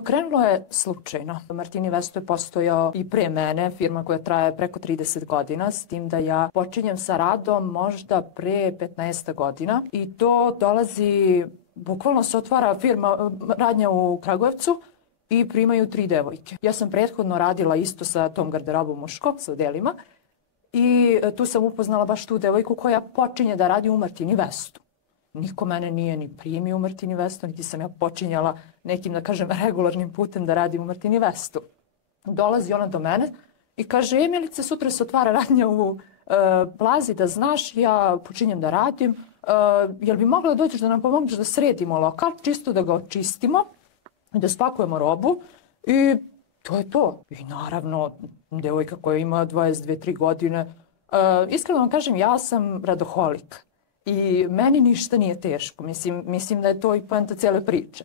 Krenulo je slučajno. Martini Vesto je postojao i pre mene, firma koja traje preko 30 godina, s tim da ja počinjem sa radom možda pre 15 godina i to dolazi, bukvalno se otvara firma radnja u Kragujevcu i primaju 3 devojke. Ja sam prethodno radila isto sa tom garderobom muško, sa odelima i tu sam upoznala baš tu devojku koja počinje da radi u Martini Vestu. Niko mene nije ni primio u Martini Vestu, niti sam ja počinjala nekim, da kažem, regularnim putem da radim u Martini Vestu. Dolazi ona do mene i kaže, Milice, sutra se otvara radnja u Plazi, da znaš, ja počinjem da radim, jel bi mogla da dođeš da nam pomogneš da sredimo lokal, čisto da ga očistimo, da spakujemo robu i to je to. I naravno, devojka koja ima 22-3 godine, iskreno vam kažem, ja sam radoholik. I meni ništa nije teško. Mislim da je to i poenta cijele priče.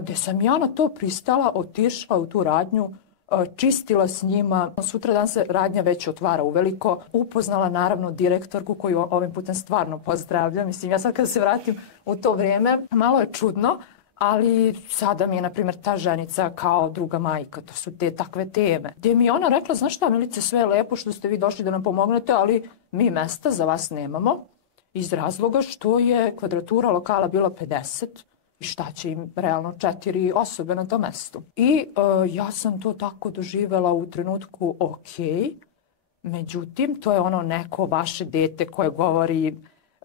Gde sam ja na to pristala, otišla u tu radnju, čistila s njima. Sutra dan se radnja već otvara uveliko. Upoznala naravno direktorku koju ovim putem stvarno pozdravljam. Mislim, ja sad kad se vratim u to vrijeme, malo je čudno, ali sada mi je, na primjer, ta ženica kao druga majka. To su te takve teme. Gdje mi je ona rekla, znaš šta, Milice, sve je lepo što ste vi došli da nam pomognete, ali mi mesta za vas nemamo. Iz razloga što je kvadratura lokala bila 50 i šta će im realno 4 osobe na tom mestu. I ja sam to tako doživjela u trenutku ok, međutim to je ono neko vaše dete koje govori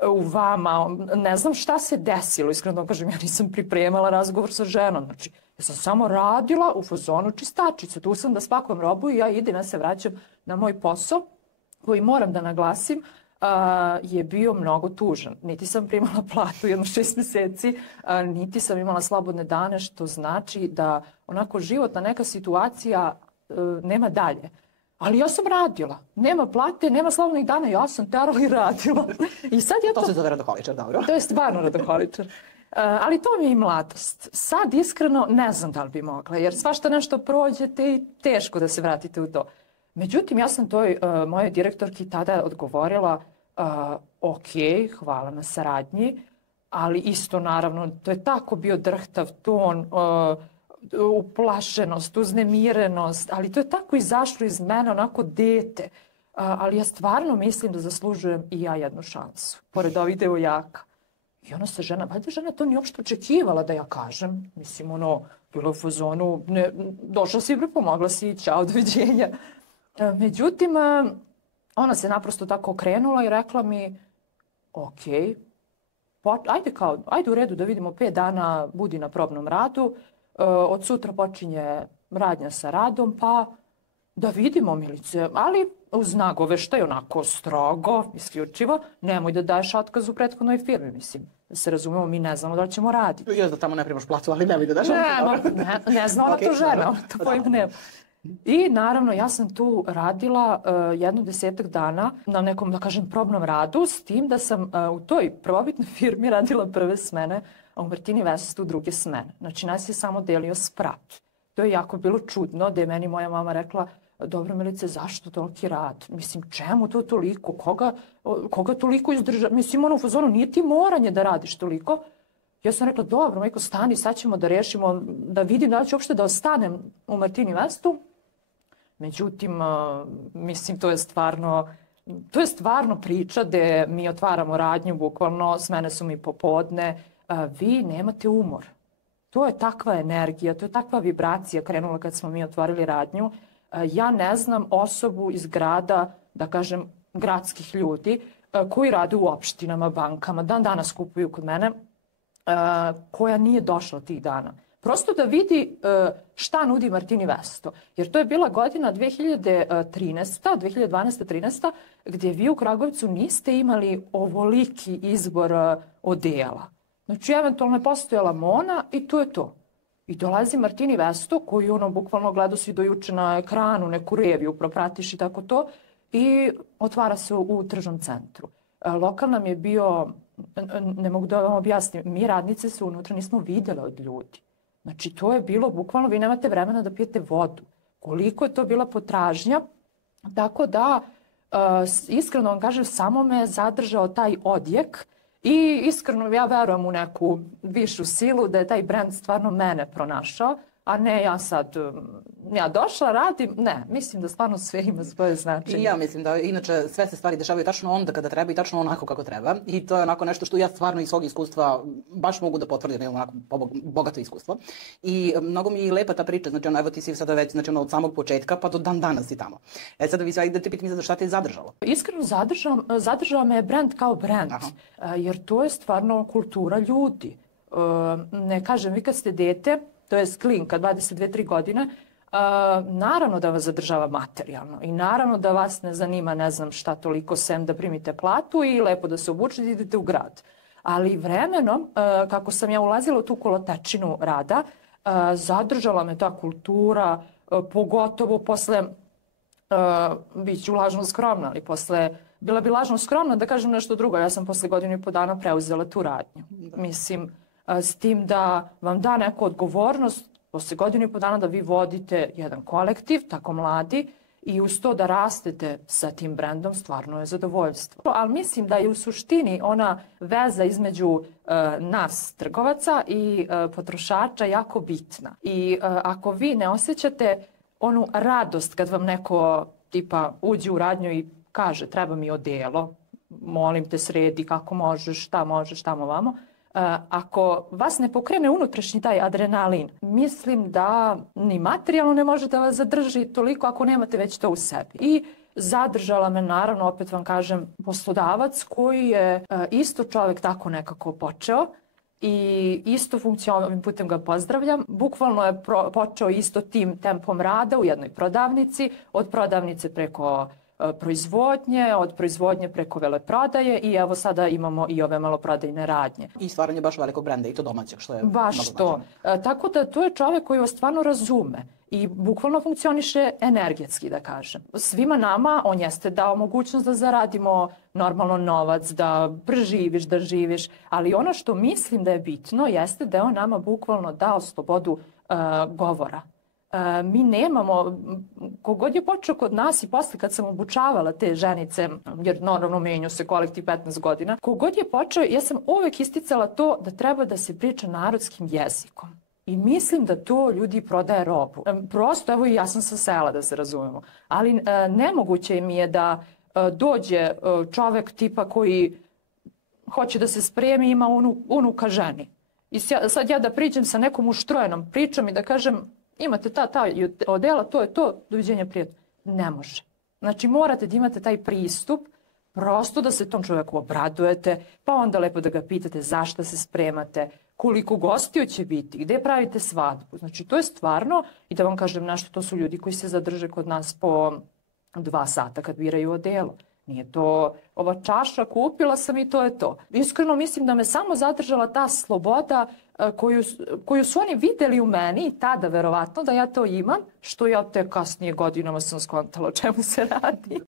u vama, ne znam šta se desilo, iskreno kažem, ja nisam pripremala razgovor sa ženom, znači ja sam samo radila u fazonu čistačice, tu sam da spakujem robu i ja idem, ja se vraćam na moj posao koji moram da naglasim, je bio mnogo tužan. Niti sam primala platu jedno 6 mjeseci, niti sam imala slobodne dane, što znači da onako životna neka situacija nema dalje. Ali ja sam radila. Nema plate, nema slobodnih dana, ja sam terala i radila. I sad ja to se zove radoholičar, dobro. To je stvarno radoholičar. Ali to mi je i mladost. Sad iskreno ne znam da li bi mogla, jer svašta nešto prođete i teško da se vratite u to. Međutim, ja sam toj mojoj direktorki tada odgovorila ok, hvala na saradnji, ali isto naravno, to je tako bio drhtav ton, uplašenost, uznemirenost, ali to je tako izašlo iz mene, onako dete. Ali ja stvarno mislim da zaslužujem i ja jednu šansu, pored ovih devojaka. I ona se žena, valjda žena to nije uopšte očekivala da ja kažem. Mislim, ono, bilo u fazonu, došla si, pomogla si, ćao, doviđenja. Međutim, ona se naprosto tako okrenula i rekla mi, ok, ajde u redu da vidimo 5 dana budi na probnom radu, od sutra počinje radnja sa radom, pa da vidimo, Milice, ali uz nagoveštaj onako strogo, isključivo, nemoj da daješ otkaz u prethodnoj firmi, mislim. Da se razumemo, mi ne znamo da li ćemo raditi. Još da tamo ne primaš platu, ali nemoj da daš otkaz. Ne zna ona to žena, ona to pojma nema. I naravno ja sam tu radila jedno 10 dana na nekom, da kažem, probnom radu, s tim da sam u toj prvobitnoj firmi radila prve smene, a u Martini Vestu druge smene. Znači nas je samo delio sprat. To je jako bilo čudno, da je meni moja mama rekla, dobro, Milice, zašto toliki rad? Mislim, čemu to toliko? Koga toliko izdrža? Mislim, ono u fazonu, nije ti moranje da radiš toliko. Ja sam rekla, dobro, majko, stani, sad ćemo da rešimo, da vidim da li ću uopšte da ostanem u Martini Vestu. Međutim, mislim, to je stvarno priča gde mi otvaramo radnju, bukvalno, smene su mi popodne, vi nemate umor. To je takva energija, to je takva vibracija krenula kad smo mi otvorili radnju. Ja ne znam osobu iz grada, da kažem, gradskih ljudi, koji rade u opštinama, bankama, dan danas kupuju kod mene, koja nije došla tih dana. Prosto da vidi šta nudi Martini Vesto. Jer to je bila godina 2012-13, gdje vi u Kragujevcu niste imali ovoliki izbor odela. Znači, eventualno je postojala Mona i to je to. I dolazi Martini Vesto, koji ono bukvalno gledao si do juče na ekranu, neku reviju propratiš i tako to, i otvara se u tržnom centru. Lokal nam je bio, ne mogu da vam objasnim, mi radnice se unutra nismo vidjeli od ljudi. Znači, to je bilo, bukvalno, vi nemate vremena da pijete vodu. Koliko je to bila potražnja, tako da, iskreno vam kažem, samo me zadržao taj odjek i iskreno ja verujem u neku višu silu da je taj brend stvarno mene pronašao, a ne ja sad, ja došla, radim, ne, mislim da stvarno sve ima svoje značenje. I ja mislim da inače sve se stvari dešavaju tačno onda kada treba i tačno onako kako treba i to je onako nešto što ja stvarno iz svog iskustva baš mogu da potvrdim, imam onako bogato iskustvo i mnogo mi je lepa ta priča, znači evo ti si sada već znači, od samog početka pa do dan danas si tamo. Sada vi sve da te pitam za šta te je zadržalo? Iskreno zadržao me je brend kao brend, jer to je stvarno kultura ljudi. Ne kažem, vi kad ste dete, to je klinka, 22-3 godine, naravno da vas zadržava materijalno i naravno da vas ne zanima ne znam šta toliko sem da primite platu i lepo da se obučete i idete u grad. Ali vremenom, kako sam ja ulazila u tu kolotečinu rada, zadržala me ta kultura, pogotovo posle, bit ću lažno skromna, ali posle, bila bi lažno skromna da kažem nešto drugo, ja sam posle 1,5 godina preuzela tu radnju. Mislim, s tim da vam da neku odgovornost, posle 1,5 godina da vi vodite jedan kolektiv, tako mladi, i uz to da rastete sa tim brendom, stvarno je zadovoljstvo. Ali mislim da je u suštini ona veza između nas, trgovaca i potrošača, jako bitna. I ako vi ne osjećate onu radost kad vam neko tipa uđe u radnju i kaže treba mi odelo, molim te sredi kako možeš, tamo vamo, ako vas ne pokrene unutrašnji taj adrenalin, mislim da ni materijalno ne može da vas zadrži toliko ako nemate već to u sebi. I zadržala me, naravno, opet vam kažem, poslodavac koji je isto čovjek tako nekako počeo i isto funkcionalno, ovim putem ga pozdravljam. Bukvalno je počeo isto tim tempom rada u jednoj prodavnici, od prodavnice preko proizvodnje, od proizvodnje preko veleprodaje i evo sada imamo i ove maloprodajne radnje. I stvaranje baš velikog brenda i to domaćeg, što je baš to. Tako da to je čovjek koji vas stvarno razume i bukvalno funkcioniše energetski, da kažem. Svima nama on jeste dao mogućnost da zaradimo normalno novac, da preživiš, da živiš, ali ono što mislim da je bitno jeste da je on nama bukvalno dao slobodu govora. Mi nemamo, kogod je počeo kod nas i posle kad sam obučavala te ženice, jer naravno menju se kolektiv 15 godina, kogod je počeo, ja sam uvek isticala to da treba da se priča narodskim jezikom. I mislim da to ljudi prodaje robu. Prosto, evo i ja sam sa sela da se razumemo, ali nemoguće mi je da dođe čovek tipa koji hoće da se spremi, ima unuka ženi. I sad ja da priđem sa nekom uštrojenom pričom i da kažem imate ta odela, to je to, doviđenja, prijatno. Ne može. Znači morate da imate taj pristup, prosto da se tom čovjeku obradujete, pa onda lepo da ga pitate zašto se spremate, koliko gostiju će biti, gde pravite svadbu. Znači to je stvarno, i da vam kažem nešto, to su ljudi koji se zadrže kod nas po 2 sata kad biraju odelo. Nije to ova čaša, kupila sam i to je to. Iskreno mislim da me samo zadržala ta sloboda koju su oni videli u meni i tada verovatno da ja to imam, što ja te kasnije godinama sam skontala o čemu se radi.